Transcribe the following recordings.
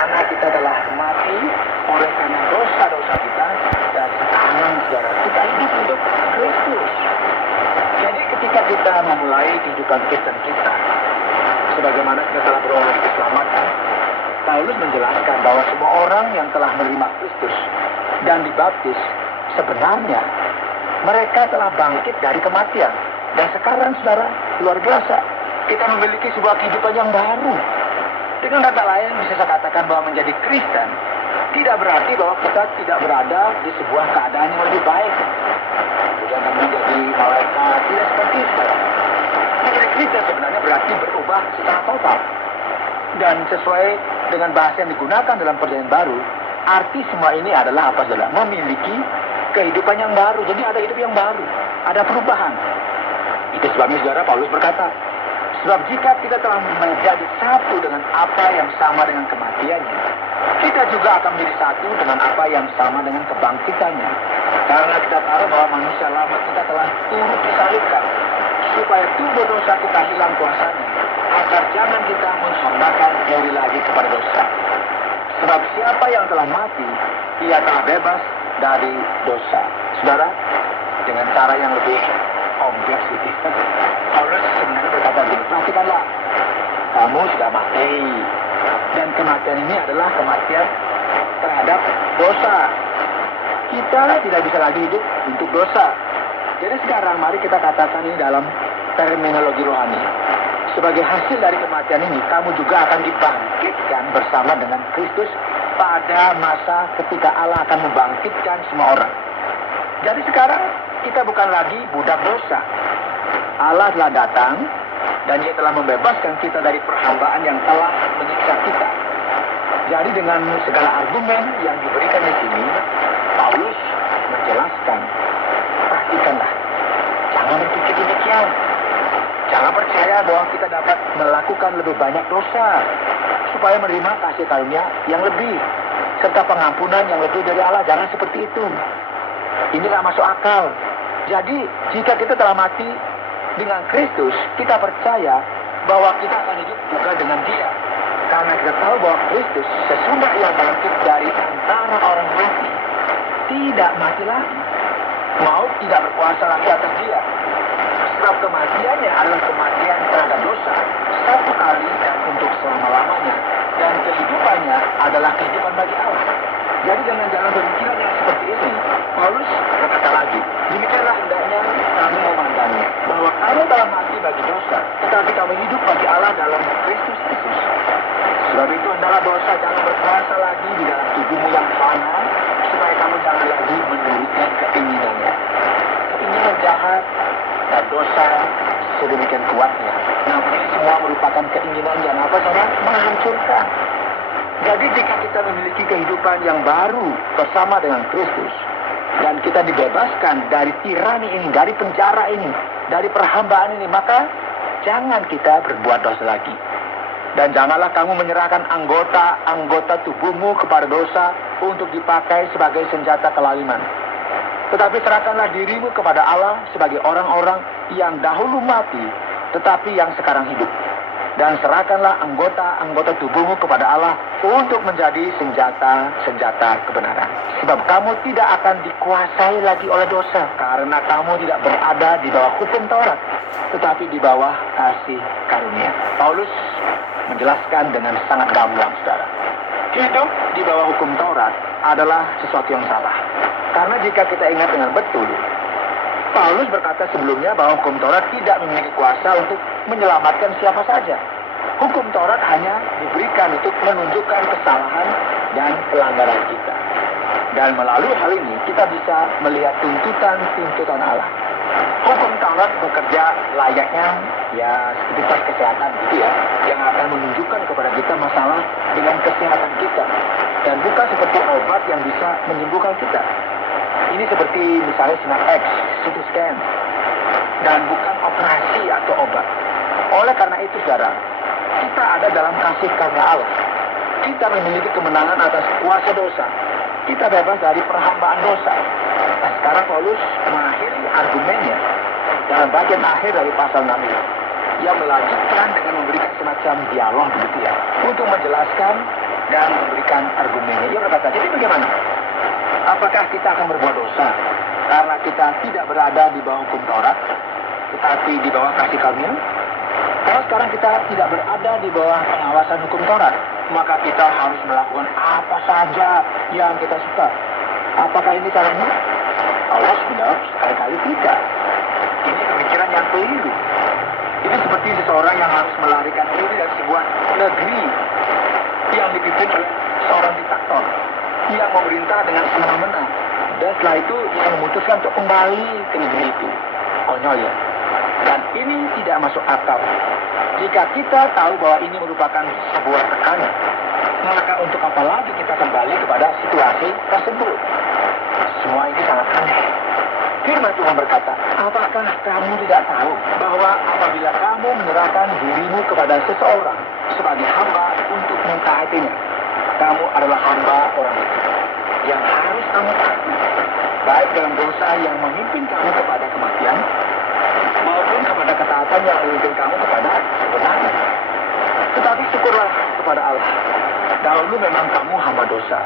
mana kita telah mati oleh karena dosa-dosa kita, dan sekarang saudara kita hidup untuk Kristus. Jadi ketika kita memulai kehidupan Kristen kita, sebagaimana kita telah beroleh keselamatan, Paulus menjelaskan bahwa semua orang yang telah menerima Kristus dan dibaptis, sebenarnya mereka telah bangkit dari kematian. Dan sekarang saudara, luar biasa, kita memiliki sebuah kehidupan yang baru. Dengan kata lain, bisa saya katakan bahwa menjadi Kristen tidak berarti bahwa kita tidak berada di sebuah keadaan yang lebih baik. Kemudian kami menjadi malaikat, tidak seperti itu. Menjadi Kristen sebenarnya berarti berubah secara total. Dan sesuai dengan bahasa yang digunakan dalam perjanjian baru, arti semua ini adalah apa saudara? Memiliki kehidupan yang baru. Jadi ada hidup yang baru, ada perubahan. Itu sebabnya saudara Paulus berkata, sebab jika kita telah menjadi satu dengan apa yang sama dengan kematiannya, kita juga akan menjadi satu dengan apa yang sama dengan kebangkitannya. Karena kita tahu bahwa manusia lama kita telah turut disalibkan, supaya tubuh dosa kita hilang kuasanya, agar jangan kita menghambakan diri lagi kepada dosa. Sebab siapa yang telah mati, ia telah bebas dari dosa. Saudara, dengan cara yang lebih kompleks itu, Paulus sebenarnya berkata begini, perhatikanlah, kamu sudah mati, dan kematian ini adalah kematian terhadap dosa. Kita tidak bisa lagi hidup untuk dosa. Jadi sekarang mari kita katakan ini dalam terminologi rohani. Sebagai hasil dari kematian ini, kamu juga akan dibangkitkan bersama dengan Kristus pada masa ketika Allah akan membangkitkan semua orang. Jadi sekarang kita bukan lagi budak dosa. Allah telah datang dan Dia telah membebaskan kita dari perhambaan yang telah menyiksa kita. Jadi dengan segala argumen yang diberikan di sini, Paulus menjelaskan, perhatikanlah, jangan berpikir demikian. Jangan percaya bahwa kita dapat melakukan lebih banyak dosa supaya menerima kasih karunia yang lebih serta pengampunan yang lebih dari Allah. Jangan seperti itu. Ini tidak masuk akal. Jadi jika kita telah mati dengan Kristus, kita percaya bahwa kita akan hidup juga dengan Dia. Karena kita tahu bahwa Kristus sesudah Ia bangkit dari antara orang mati, tidak mati lagi, maut tidak berkuasa lagi atas Dia. Sebab kematiannya adalah kematian terhadap dosa, satu kali dan untuk selama-lamanya. Dan kehidupannya adalah kehidupan bagi Allah. Jadi dengan jalan pemikiran yang seperti ini, Paulus berkata lagi, demikianlah hendaknya kamu memandangnya, bahwa kamu telah mati bagi dosa, tetapi kamu hidup bagi Allah dalam Kristus Yesus. Sebab itu hendaklah dosa jangan berkuasa lagi di dalam tubuhmu yang fana, supaya kamu jangan lagi menurutkan keinginannya. Keinginan jahat dan dosa sedemikian kuatnya. Nah, ini semua merupakan keinginan yang apa saudara? Menghancurkan. Jadi jika kita memiliki kehidupan yang baru bersama dengan Kristus, dan kita dibebaskan dari tirani ini, dari penjara ini, dari perhambaan ini, maka jangan kita berbuat dosa lagi. Dan janganlah kamu menyerahkan anggota tubuhmu kepada dosa untuk dipakai sebagai senjata kelaliman. Tetapi serahkanlah dirimu kepada Allah sebagai orang-orang yang dahulu mati, tetapi yang sekarang hidup. Dan serahkanlah anggota tubuhmu kepada Allah untuk menjadi senjata kebenaran. Sebab kamu tidak akan dikuasai lagi oleh dosa, karena kamu tidak berada di bawah hukum Taurat, tetapi di bawah kasih karunia. Paulus menjelaskan dengan sangat gamblang, saudara. Hidup di bawah hukum Taurat adalah sesuatu yang salah. Karena jika kita ingat dengan betul, Paulus berkata sebelumnya bahwa hukum Taurat tidak memiliki kuasa untuk menyelamatkan siapa saja. Hukum Taurat hanya diberikan untuk menunjukkan kesalahan dan pelanggaran kita. Dan melalui hal ini kita bisa melihat tuntutan Allah. Hukum Taurat bekerja layaknya ya seperti tes kesehatan gitu ya, yang akan menunjukkan kepada kita masalah dengan kesehatan kita. Dan bukan seperti obat yang bisa menyembuhkan kita. Ini seperti misalnya sinar X, CT scan, dan bukan operasi atau obat. Oleh karena itu, saudara, kita ada dalam kasih karunia Allah. Kita memiliki kemenangan atas kuasa dosa. Kita bebas dari perhambaan dosa. Nah, sekarang Paulus mengakhiri argumennya dalam bagian akhir dari pasal 6 ini. Ia melanjutkan dengan memberikan semacam dialog begitu ya, untuk menjelaskan dan memberikan argumennya. Ia berkata, jadi bagaimana? Apakah kita akan berbuat dosa karena kita tidak berada di bawah hukum Taurat, tetapi di bawah kasih karunia? Kalau sekarang kita tidak berada di bawah pengawasan hukum Taurat, maka kita harus melakukan apa saja yang kita suka. Apakah ini caranya? Allah bilang sekali-kali tidak. Ini pemikiran yang keliru. Ini seperti seseorang yang harus melarikan diri dari sebuah negeri yang dipimpin oleh seorang diktator yang memerintah dengan semena-mena, dan setelah itu ia memutuskan untuk kembali ke negeri itu. Konyol ya. Dan ini tidak masuk akal. Jika kita tahu bahwa ini merupakan sebuah tekanan, maka untuk apa lagi kita kembali kepada situasi tersebut? Semua ini sangat aneh. Firman Tuhan berkata, apakah kamu tidak tahu bahwa apabila kamu menyerahkan dirimu kepada seseorang sebagai hamba untuk mentaatinya, kamu adalah hamba orang itu yang harus kamu taati, baik dalam dosa yang memimpin kamu kepada kematian, maupun kepada ketaatan yang memimpin kamu kepada kebenaran. Tetapi syukurlah kepada Allah, dahulu memang kamu hamba dosa,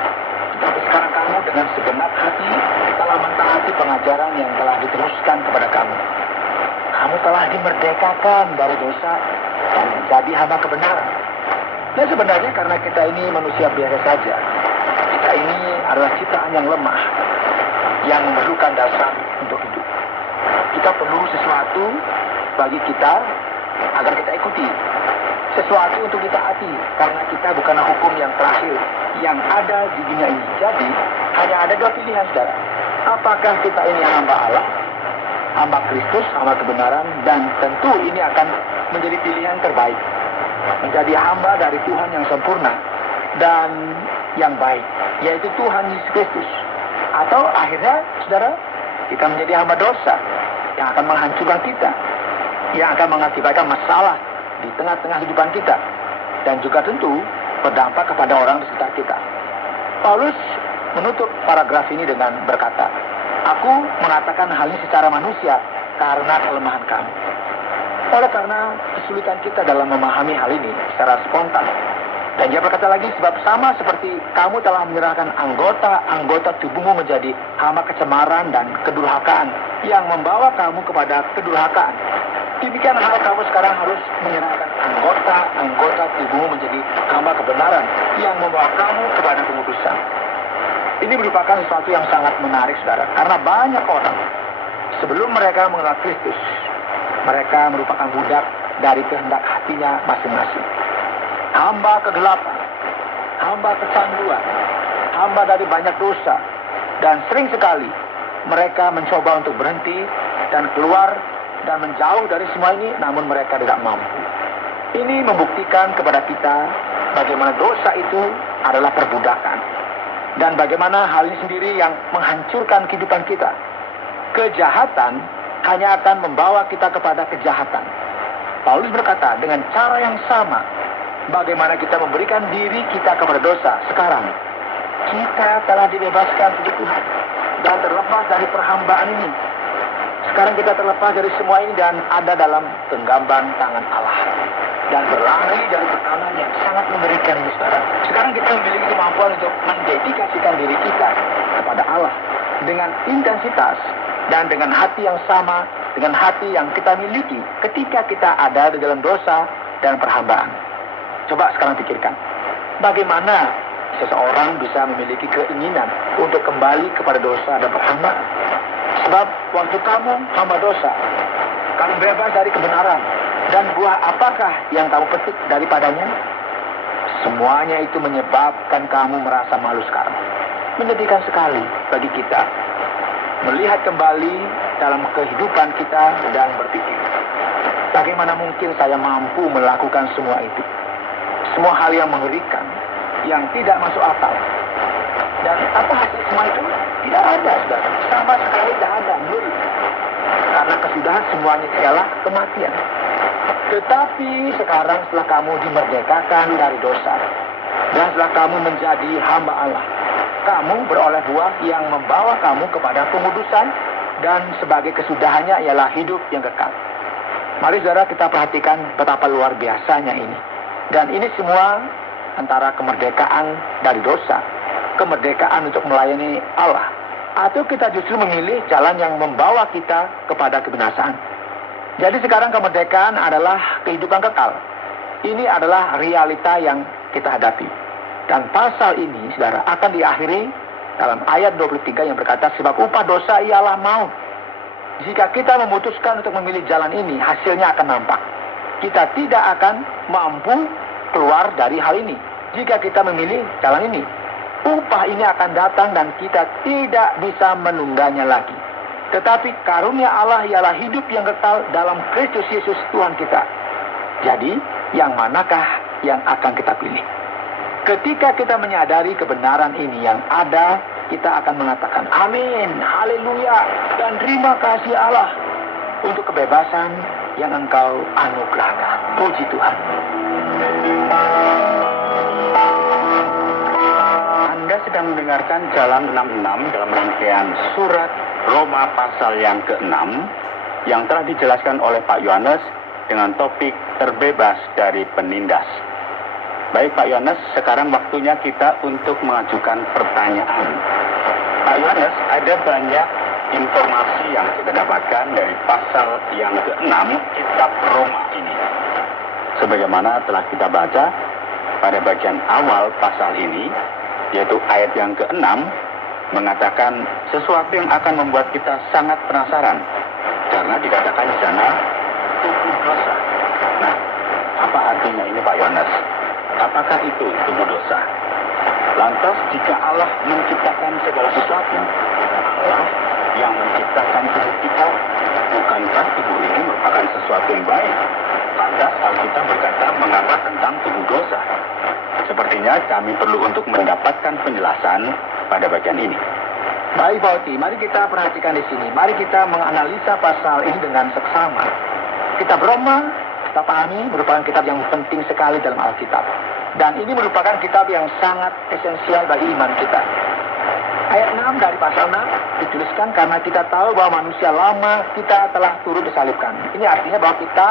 tetapi sekarang kamu dengan segenap hati telah mentaati pengajaran yang telah diteruskan kepada kamu. Kamu telah dimerdekakan dari dosa dan menjadi hamba kebenaran. Dan sebenarnya karena kita ini manusia biasa saja, kita ini adalah ciptaan yang lemah, yang memerlukan dasar untuk hidup. Kita perlu sesuatu bagi kita agar kita ikuti, sesuatu untuk kita taati, karena kita bukanlah hukum yang terakhir yang ada di dunia ini. Jadi hanya ada dua pilihan, saudara. Apakah kita ini hamba Allah, hamba Kristus, hamba kebenaran, dan tentu ini akan menjadi pilihan terbaik, menjadi hamba dari Tuhan yang sempurna dan yang baik, yaitu Tuhan Yesus Kristus. Atau akhirnya, saudara, kita menjadi hamba dosa yang akan menghancurkan kita, yang akan mengakibatkan masalah di tengah-tengah kehidupan kita, dan juga tentu berdampak kepada orang di sekitar kita. Paulus menutup paragraf ini dengan berkata, aku mengatakan hal ini secara manusia karena kelemahan kamu. Oleh karena kesulitan kita dalam memahami hal ini secara spontan. Dan dia berkata lagi, sebab sama seperti kamu telah menyerahkan anggota tubuhmu menjadi hama kecemaran dan kedurhakaan yang membawa kamu kepada kedurhakaan, demikian hal kamu sekarang harus menyerahkan anggota tubuhmu menjadi hamba kebenaran yang membawa kamu kepada pengudusan. Ini merupakan sesuatu yang sangat menarik, saudara, karena banyak orang sebelum mereka mengenal Kristus, mereka merupakan budak dari kehendak hatinya masing-masing. Hamba kegelapan, hamba kecanduan, hamba dari banyak dosa, dan sering sekali mereka mencoba untuk berhenti dan keluar dan menjauh dari semua ini, namun mereka tidak mampu. Ini membuktikan kepada kita bagaimana dosa itu adalah perbudakan, dan bagaimana hal ini sendiri yang menghancurkan kehidupan kita. Kejahatan hanya akan membawa kita kepada kejahatan. Paulus berkata, dengan cara yang sama, bagaimana kita memberikan diri kita kepada dosa sekarang, kita telah dibebaskan dari Tuhan dan terlepas dari perhambaan ini. Sekarang kita terlepas dari semua ini dan ada dalam genggaman tangan Allah, dan berlari dari tekanan yang sangat mengerikan, saudara. Sekarang kita memiliki kemampuan untuk mendedikasikan diri kita kepada Allah dengan intensitas dan dengan hati yang sama dengan hati yang kita miliki ketika kita ada di dalam dosa dan perhambaan. Coba sekarang pikirkan, bagaimana seseorang bisa memiliki keinginan untuk kembali kepada dosa dan perhambaan? Sebab waktu kamu hamba dosa, kamu bebas dari kebenaran, dan buah apakah yang kamu petik daripadanya? Semuanya itu menyebabkan kamu merasa malu sekarang. Menyedihkan sekali bagi kita melihat kembali dalam kehidupan kita dan berpikir, bagaimana mungkin saya mampu melakukan semua itu? Semua hal yang mengerikan, yang tidak masuk akal. Dan apa hasil semua itu? Tidak ada, saudara. Sama sekali tidak ada, nul. Karena kesudahan semuanya ialah kematian. Tetapi sekarang setelah kamu dimerdekakan dari dosa, dan setelah kamu menjadi hamba Allah, kamu beroleh buah yang membawa kamu kepada pengudusan, dan sebagai kesudahannya ialah hidup yang kekal. Mari saudara kita perhatikan betapa luar biasanya ini. Dan ini semua antara kemerdekaan dari dosa, kemerdekaan untuk melayani Allah, atau kita justru memilih jalan yang membawa kita kepada kebinasaan. Jadi sekarang kemerdekaan adalah kehidupan kekal. Ini adalah realita yang kita hadapi. Dan pasal ini, saudara, akan diakhiri dalam ayat 23 yang berkata, sebab upah dosa ialah maut. Jika kita memutuskan untuk memilih jalan ini, hasilnya akan nampak. Kita tidak akan mampu keluar dari hal ini jika kita memilih jalan ini. Upah ini akan datang dan kita tidak bisa menungganya lagi. Tetapi karunia Allah ialah hidup yang kekal dalam Kristus Yesus Tuhan kita. Jadi, yang manakah yang akan kita pilih? Ketika kita menyadari kebenaran ini yang ada, kita akan mengatakan amin, haleluya, dan terima kasih Allah untuk kebebasan yang Engkau anugerahkan. Puji Tuhan. Anda sedang mendengarkan Jalan 66 dalam rangkaian surat Roma pasal yang ke-6 yang telah dijelaskan oleh Pak Yohanes dengan topik terbebas dari penindas. Baik Pak Yohanes, sekarang waktunya kita untuk mengajukan pertanyaan. Pak Yohanes, ada banyak informasi yang kita dapatkan dari pasal yang ke-6 kitab Roma ini. Sebagaimana telah kita baca pada bagian awal pasal ini, yaitu ayat yang ke-6, mengatakan sesuatu yang akan membuat kita sangat penasaran. Karena dikatakan di sana, tubuh dosa. Nah, apa artinya ini Pak Yohanes? Apakah itu tubuh dosa? Lantas jika Allah menciptakan segala sesuatu, Allah yang menciptakan tubuh kita, bukankah tubuh ini merupakan sesuatu yang baik? Lantas Alkitab berkata mengapa tentang tubuh dosa? Sepertinya kami perlu untuk mendapatkan penjelasan pada bagian ini. Baik Pak Oti, mari kita perhatikan di sini. Mari kita menganalisa pasal ini dengan seksama. Kitab Roma, kita pahami, merupakan kitab yang penting sekali dalam Alkitab. Dan ini merupakan kitab yang sangat esensial bagi iman kita. Ayat 6 dari pasal 6 dituliskan karena kita tahu bahwa manusia lama kita telah turut disalibkan. Ini artinya bahwa kita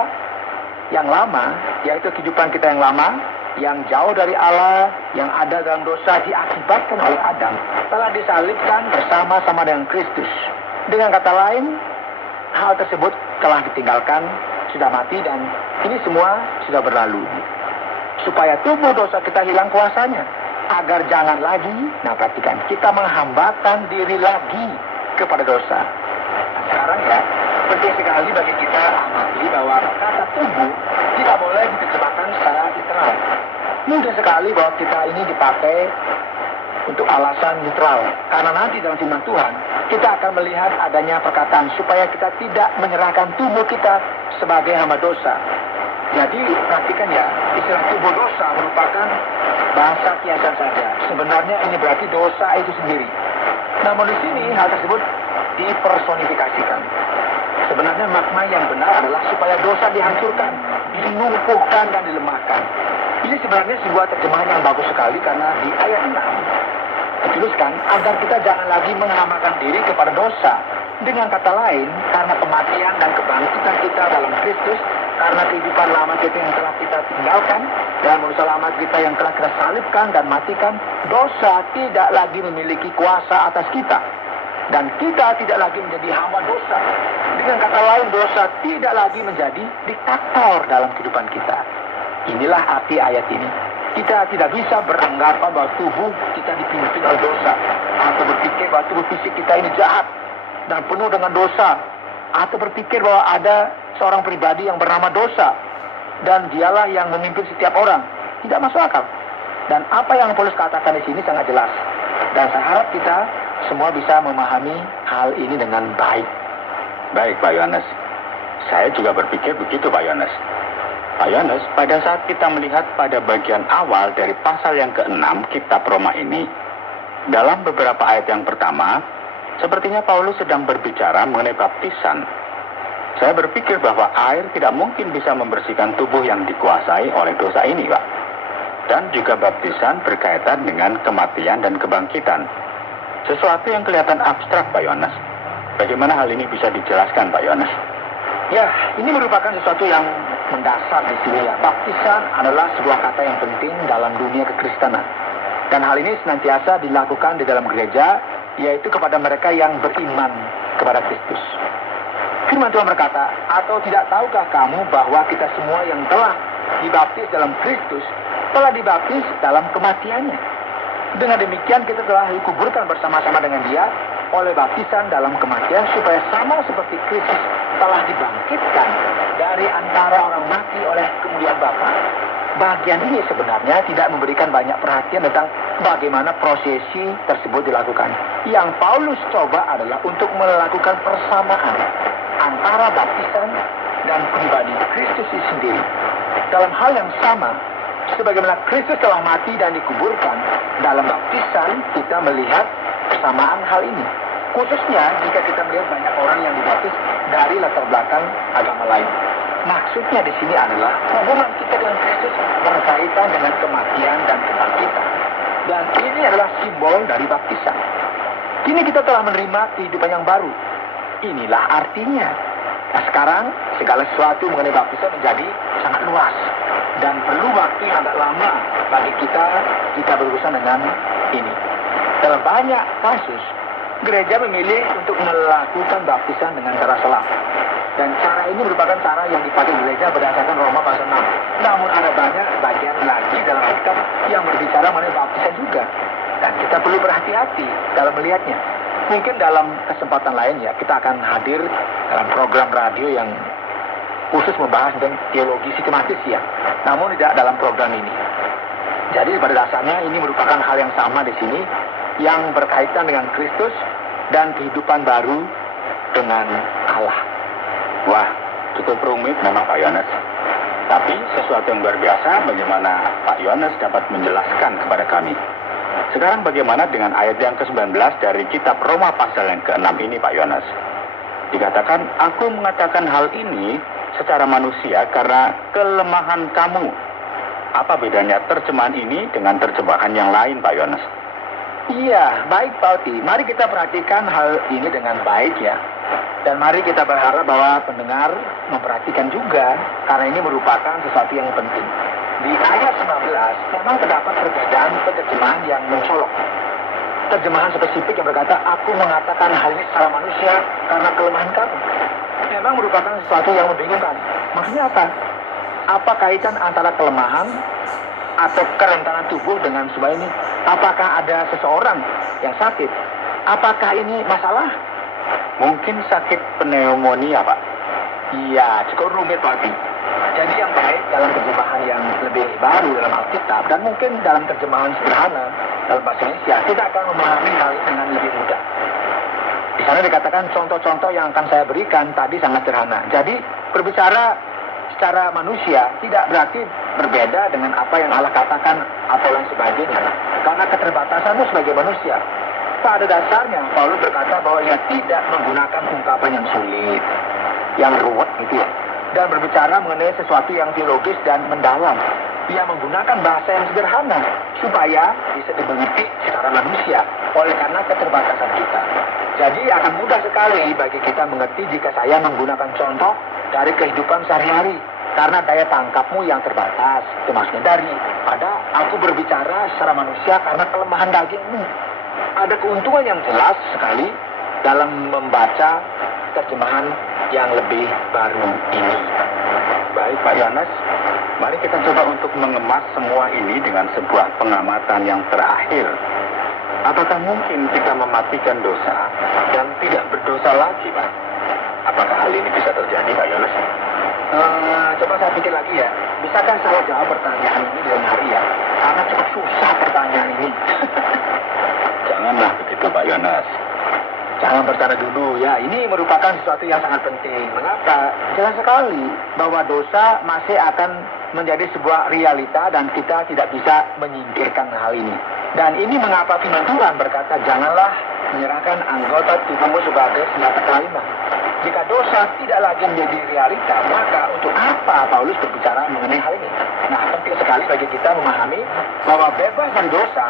yang lama, yaitu kehidupan kita yang lama, yang jauh dari Allah, yang ada dalam dosa diakibatkan oleh Adam, telah disalibkan bersama-sama dengan Kristus. Dengan kata lain, hal tersebut telah ditinggalkan, sudah mati, dan ini semua sudah berlalu. Supaya tubuh dosa kita hilang kuasanya, agar jangan lagi, nah perhatikan, kita menghambakan diri lagi kepada dosa. Sekarang ya, penting sekali bagi kita amati bahwa kata tubuh tidak boleh diterjemahkan secara literal. Mudah sekali bahwa kita ini dipakai untuk alasan netral. Karena nanti dalam firman Tuhan, kita akan melihat adanya perkataan supaya kita tidak menyerahkan tubuh kita sebagai hamba dosa. Jadi perhatikan ya, istilah tubuh dosa merupakan bahasa kiasan saja. Sebenarnya ini berarti dosa itu sendiri. Namun di sini hal tersebut dipersonifikasikan. Sebenarnya makna yang benar adalah supaya dosa dihancurkan, dilumpuhkan dan dilemahkan. Ini sebenarnya sebuah terjemahan yang bagus sekali karena di ayat 6 dituliskan agar kita jangan lagi menghamakan diri kepada dosa. Dengan kata lain, karena kematian dan kebangkitan kita dalam Kristus, karena kehidupan lama kita yang telah kita tinggalkan, dan manusia lama kita yang telah kita salibkan dan matikan, dosa tidak lagi memiliki kuasa atas kita. Dan kita tidak lagi menjadi hamba dosa. Dengan kata lain, dosa tidak lagi menjadi diktator dalam kehidupan kita. Inilah arti ayat ini. Kita tidak bisa beranggapan bahwa tubuh kita dipimpin oleh dosa, atau berpikir bahwa tubuh fisik kita ini jahat dan penuh dengan dosa, atau berpikir bahwa ada seorang pribadi yang bernama dosa dan dialah yang memimpin setiap orang. Tidak masuk akal. Dan apa yang Paulus katakan di sini sangat jelas. Dan saya harap kita semua bisa memahami hal ini dengan baik. Baik Pak Yohanes, saya juga berpikir begitu Pak Yohanes. Pak Yohanes, pada saat kita melihat pada bagian awal dari pasal yang ke-6 kitab Roma ini, dalam beberapa ayat yang pertama, sepertinya Paulus sedang berbicara mengenai baptisan. Saya berpikir bahwa air tidak mungkin bisa membersihkan tubuh yang dikuasai oleh dosa ini, Pak. Dan juga baptisan berkaitan dengan kematian dan kebangkitan. Sesuatu yang kelihatan abstrak, Pak Yohanes. Bagaimana hal ini bisa dijelaskan, Pak Yohanes? Ya, ini merupakan sesuatu yang mendasar di sini ya. Baptisan adalah sebuah kata yang penting dalam dunia kekristenan. Dan hal ini senantiasa dilakukan di dalam gereja, yaitu kepada mereka yang beriman kepada Kristus. Firman Tuhan berkata, atau tidak tahukah kamu bahwa kita semua yang telah dibaptis dalam Kristus, telah dibaptis dalam kematiannya. Dengan demikian kita telah dikuburkan bersama-sama dengan dia oleh baptisan dalam kematian, supaya sama seperti Kristus telah dibangkitkan dari antara orang mati oleh kemuliaan Bapa. Bagian ini sebenarnya tidak memberikan banyak perhatian tentang bagaimana prosesi tersebut dilakukan. Yang Paulus coba adalah untuk melakukan persamaan antara baptisan dan pribadi Kristus itu sendiri. Dalam hal yang sama, sebagaimana Kristus telah mati dan dikuburkan, dalam baptisan kita melihat persamaan hal ini. Khususnya jika kita melihat banyak orang yang dibaptis dari latar belakang agama lain. Maksudnya di sini adalah hubungan kita dengan Kristus berkaitan dengan kematian dan kebangkitan. Dan ini adalah simbol dari baptisan. Kini kita telah menerima kehidupan yang baru. Inilah artinya. Nah sekarang segala sesuatu mengenai baptisan menjadi sangat luas. Dan perlu waktu yang agak lama bagi kita jika berurusan dengan ini. Dalam banyak kasus, gereja memilih untuk melakukan baptisan dengan cara selam. Dan cara ini merupakan cara yang dipakai gereja berdasarkan Roma pasal 6. Namun ada banyak bagian lagi dalam Alkitab yang berbicara mengenai baptisan juga. Dan kita perlu berhati-hati dalam melihatnya. Mungkin dalam kesempatan lain ya, kita akan hadir dalam program radio yang khusus membahas tentang teologi sistematis ya. Namun tidak dalam program ini. Jadi pada dasarnya ini merupakan hal yang sama di sini, yang berkaitan dengan Kristus dan kehidupan baru dengan Allah. Wah, cukup rumit memang Pak Yohanes. Tapi sesuatu yang luar biasa bagaimana Pak Yohanes dapat menjelaskan kepada kami. Sekarang bagaimana dengan ayat yang ke-19 dari kitab Roma pasal yang ke-6 ini Pak Yohanes? Dikatakan, aku mengatakan hal ini secara manusia karena kelemahan kamu. Apa bedanya terjemahan ini dengan terjemahan yang lain Pak Yohanes? Iya, baik Pak Oti. Mari kita perhatikan hal ini dengan baik ya. Dan mari kita berharap bahwa pendengar memperhatikan juga, karena ini merupakan sesuatu yang penting. Di ayat 19, memang terdapat perbedaan penerjemahan yang mencolok. Terjemahan spesifik yang berkata, aku mengatakan hal ini secara manusia karena kelemahan kamu. Memang merupakan sesuatu yang membingungkan. Maksudnya apa? Apa kaitan antara kelemahan atau kerentanan tubuh dengan sebuah ini? Apakah ada seseorang yang sakit? Apakah ini masalah? Mungkin sakit pneumonia Pak. Iya, cukup rumit Pak Ati. Jadi yang baik dalam terjemahan yang lebih baru dalam Alkitab, dan mungkin dalam terjemahan sederhana dalam bahasa Indonesia, kita akan memahami hal ini dengan lebih mudah. Di sana dikatakan contoh-contoh yang akan saya berikan tadi sangat sederhana. Jadi berbicara secara manusia tidak berarti berbeda dengan apa yang Allah katakan atau lain sebagainya. Karena keterbatasanmu sebagai manusia. Pada dasarnya Paulus berkata bahwa ia tidak menggunakan ungkapan yang sulit, yang ruwet gitu ya, dan berbicara mengenai sesuatu yang teologis dan mendalam. Ia menggunakan bahasa yang sederhana supaya bisa dimengerti secara manusia oleh karena keterbatasan kita. Jadi akan mudah sekali bagi kita mengerti jika saya menggunakan contoh dari kehidupan sehari-hari. Karena daya tangkapmu yang terbatas, itu maksudnya daripada aku berbicara secara manusia karena kelemahan dagingmu. Ada keuntungan yang jelas sekali dalam membaca terjemahan yang lebih baru ini. Baik Pak Yohanes, mari kita coba untuk mengemas semua ini dengan sebuah pengamatan yang terakhir. Apakah mungkin kita mematikan dosa dan tidak berdosa lagi Pak? Apakah hal ini bisa terjadi Pak Yohanes? Coba saya pikir lagi ya. Bisakah saya jawab pertanyaan ini dalam hari ya? Karena cukup susah pertanyaan ini. Janganlah begitu Pak Yohanes. Jangan bercanda dulu ya. Ini merupakan sesuatu yang sangat penting. Mengapa? Jelas sekali bahwa dosa masih akan menjadi sebuah realita dan kita tidak bisa menyingkirkan hal ini. Dan ini mengapa firman Tuhan berkata, janganlah menyerahkan anggota tubuhmu sebagai senjata kalimat. Jika dosa tidak lagi menjadi realita, maka untuk apa Paulus berbicara mengenai hal ini? Nah, penting sekali bagi kita memahami bahwa bebas dari dosa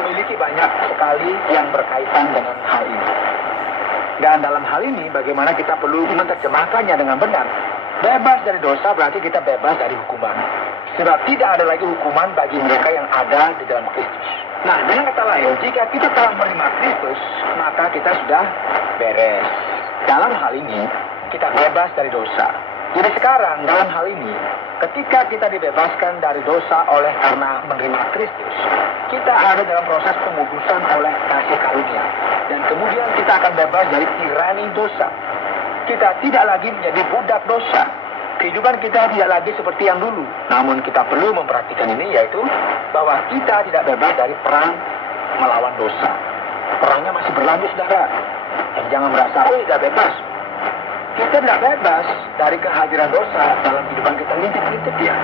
memiliki banyak sekali yang berkaitan dengan hal ini. Dan dalam hal ini, bagaimana kita perlu menerjemahkannya dengan benar. Bebas dari dosa berarti kita bebas dari hukuman. Sebab tidak ada lagi hukuman bagi mereka yang ada di dalam Kristus. Nah, dengan kata lain, jika kita telah menerima Kristus, maka kita sudah beres. Dalam hal ini, kita bebas dari dosa. Jadi sekarang, dalam hal ini, ketika kita dibebaskan dari dosa oleh karena menerima Kristus, kita ada dalam proses pengudusan oleh kasih karunia. Dan kemudian kita akan bebas dari tirani dosa. Kita tidak lagi menjadi budak dosa. Kehidupan kita tidak lagi seperti yang dulu. Namun kita perlu memperhatikan ini, yaitu bahwa kita tidak bebas dari perang melawan dosa. Perangnya masih berlanjut, saudara. Dan jangan merasa, tidak bebas. Kita tidak bebas dari kehadiran dosa dalam kehidupan kita lintip-lintip ya.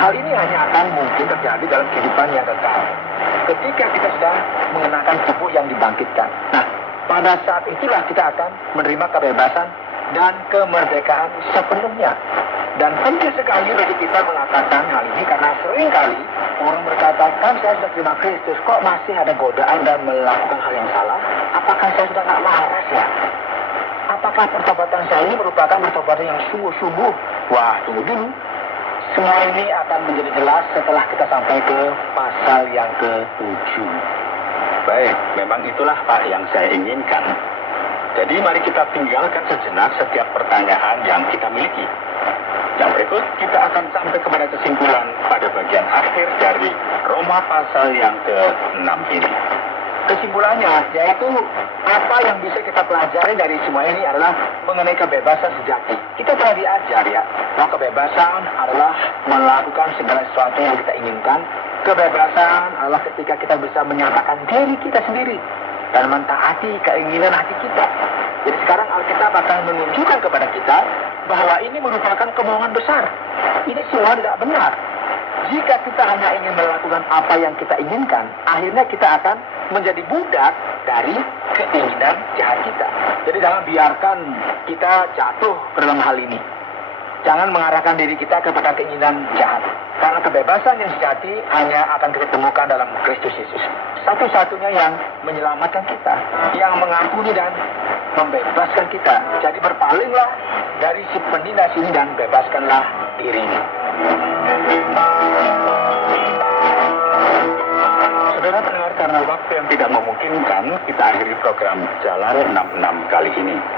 Hal ini hanya akan mungkin terjadi dalam kehidupan yang kekal. Ketika kita sudah mengenakan tubuh yang dibangkitkan. Nah, pada saat itulah kita akan menerima kebebasan dan kemerdekaan sepenuhnya. Dan penting sekali bagi kita mengatakan hal ini karena seringkali orang berkata, kan saya sudah terima Kristus, kok masih ada godaan dan melakukan hal yang salah? Apakah saya sudah nggak waras ya? Apakah pertobatan saya ini merupakan pertobatan yang sungguh-sungguh? Wah, tunggu dulu. Semua ini akan menjadi jelas setelah kita sampai ke pasal yang ke-7. Baik, memang itulah Pak yang saya inginkan. Jadi mari kita tinggalkan sejenak setiap pertanyaan yang kita miliki. Yang berikut kita akan sampai kepada kesimpulan pada bagian akhir dari Roma pasal yang ke-6 ini. Kesimpulannya, yaitu apa yang bisa kita pelajari dari semua ini adalah mengenai kebebasan sejati. Kita telah diajar ya, bahwa kebebasan adalah melakukan segala sesuatu yang kita inginkan. Kebebasan adalah ketika kita bisa menyatakan diri kita sendiri dan mentaati keinginan hati kita. Jadi sekarang Alkitab akan menunjukkan kepada kita bahwa ini merupakan kebohongan besar. Ini semua tidak benar. Jika kita hanya ingin melakukan apa yang kita inginkan, akhirnya kita akan menjadi budak dari keinginan jahat kita. Jadi jangan biarkan kita jatuh ke dalam hal ini. Jangan mengarahkan diri kita kepada keinginan jahat. Karena kebebasan yang sejati hanya akan kita temukan dalam Kristus Yesus. Satu-satunya yang menyelamatkan kita, yang mengampuni dan membebaskan kita. Jadi berpalinglah dari si penindas ini dan bebaskanlah dirimu. Saudara pendengar, karena waktu yang tidak memungkinkan, kita akhiri program Jalan 66 kali ini.